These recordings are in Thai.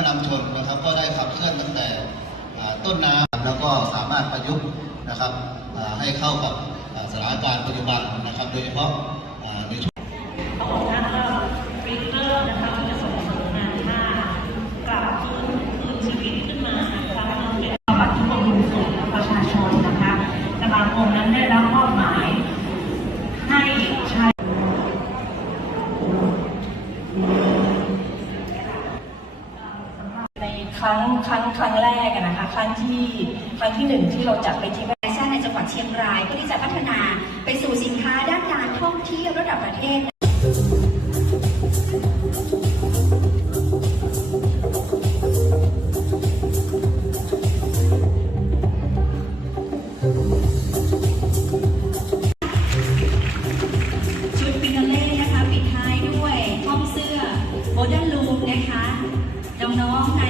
ผู้นำชนนะครับ ก็ได้ขับเคลื่อนตั้งแต่ต้นน้ำแล้วก็สามารถประยุกต์นะครับให้เข้ากับสถานการณ์ปัจจุบันนะครับ โดยเฉพาะอ่าในช่วง เขาบอกว่าก็ฟิกเกอร์นะคะที่จะส่งเสริมงานท่ากลับคืนคืนชีวิตขึ้นมานะคะเป็นบัตรทุกบำรุงสุขประชาชนนะคะสมาคมนั้นได้รับมอบหมาย ให้ใช้ ใน ครั้งครั้งครั้งแรกอะนะคะ ครั้งที่ครั้งที่หนึ่งที่เราจัดไปที่แฟชั่นในจังหวัดเชียงรายเพื่อที่จะพัฒนาไปสู่สินค้าด้านการท่องเที่ยวระดับประเทศชุดฟินาเล่นะคะปิดท้ายด้วยห้องเสื้อโมเดิร์นลูมนะคะน้องๆนายแบบและน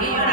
Miguel